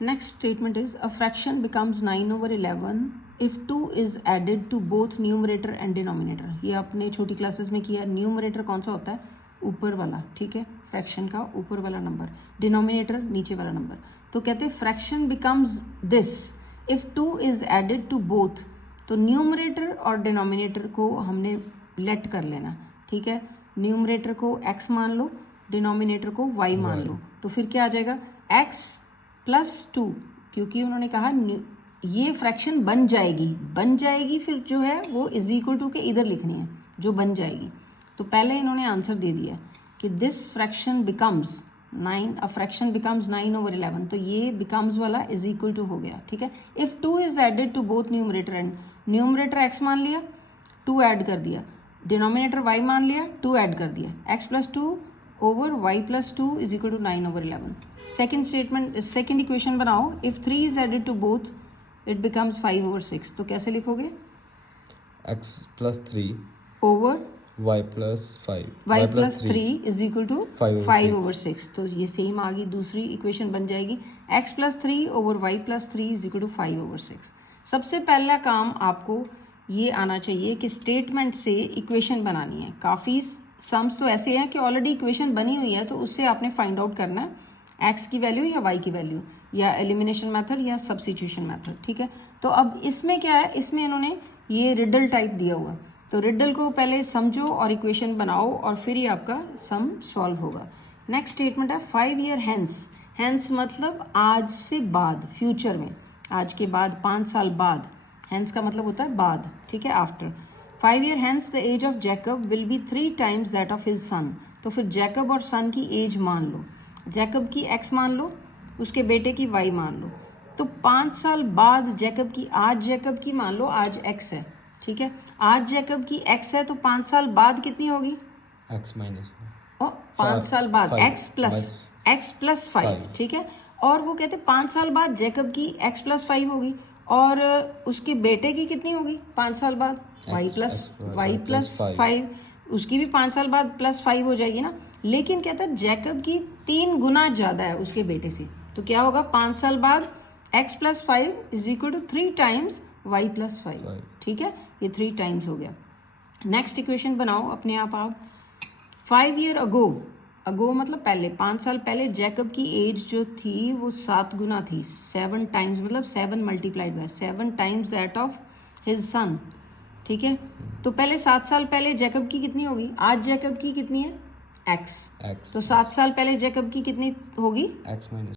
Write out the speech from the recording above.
Next statement is a fraction becomes 9/11 if 2 is added to both numerator and denominator. ये आपने छोटी classes में किया. न्यूमरेटर कौन सा होता है? ऊपर वाला, ठीक है, फ्रैक्शन का ऊपर वाला नंबर. डिनोमिनेटर नीचे वाला नंबर. तो कहते हैं fraction becomes this if 2 is added to both. तो न्यूमरेटर और डिनोमिनेटर को हमने लेट कर लेना, ठीक है. न्यूमरेटर को x मान लो, डिनोमिनेटर को y मान लो. तो फिर क्या आ जाएगा? x +2, क्योंकि उन्होंने कहा ये फ्रैक्शन बन जाएगी फिर जो है वो इज इक्वल टू के इधर लिखनी है जो बन जाएगी. तो पहले इन्होंने आंसर दे दिया कि this fraction becomes 9, a fraction becomes 9/11. तो ये बिकम्स वाला इज इक्वल टू हो गया, ठीक है. If 2 is added to both numerator and numerator x मान लिया, 2 ऐड कर दिया, डिनोमिनेटर y मान लिया, 2 ऐड कर दिया, x +2 over y +2 is equal to 9/11. Second statement, second equation बनाओ. If 3 is added to both it becomes 5/6. तो कैसे लिखोगे? x +3 over y +5 y +3 is equal to 5/6. तो ये सेम आ गई, दूसरी इक्वेशन बन जाएगी x +3 over y +3 is equal to 5/6. सबसे पहला काम आपको ये आना चाहिए कि स्टेटमेंट से इक्वेशन बनानी है. काफ़ी सम्स तो ऐसे हैं कि ऑलरेडी इक्वेशन बनी हुई है, तो उससे आपने फाइंड आउट करना है x की वैल्यू या y की वैल्यू, या एलिमिनेशन मेथड या सब्स्टिट्यूशन मेथड, ठीक है. तो अब इसमें क्या है, इसमें इन्होंने ये रिडल टाइप दिया हुआ. तो रिडल को पहले समझो और इक्वेशन बनाओ और फिर ही आपका सम सॉल्व होगा. नेक्स्ट स्टेटमेंट है 5 ईयर हेंस. हेंस मतलब आज से बाद, फ्यूचर में, आज के बाद 5 साल बाद. हेंस का मतलब होता है बाद, ठीक है, after. 5 year hence the age of Jacob will be 3 times that of his son. तो फिर जैकब और सन की एज मान लो. जैकब की x मान लो, उसके बेटे की y मान लो. तो 5 साल बाद जैकब की, आज जैकब की मान लो आज x है, ठीक है. आज जैकब की x है, तो 5 साल बाद कितनी होगी? x माइनस, और 5 साल बाद x + 5, ठीक है. और वो कहते 5 साल बाद जैकब की x + 5 होगी, और उसके बेटे की कितनी होगी 5 साल बाद? y + 5. उसकी भी 5 साल बाद +5 हो जाएगी ना. लेकिन कहता है जैकब की 3 गुना ज्यादा है उसके बेटे से. तो क्या होगा? 5 साल बाद x + 5 is equal to 3 times y + 5, ठीक है. ये 3 टाइम्स हो गया. नेक्स्ट इक्वेशन बनाओ अपने आप. 5 ईयर अगो, अगो मतलब पहले, 5 साल पहले जैकब की एज जो थी वो 7 गुना थी. 7 टाइम्स मतलब 7 multiplied by 7 times that of his सन, ठीक है. तो पहले 7 साल पहले जैकब की कितनी होगी? आज जैकब की कितनी है? x. तो 7 साल पहले जैकब की कितनी होगी? x minus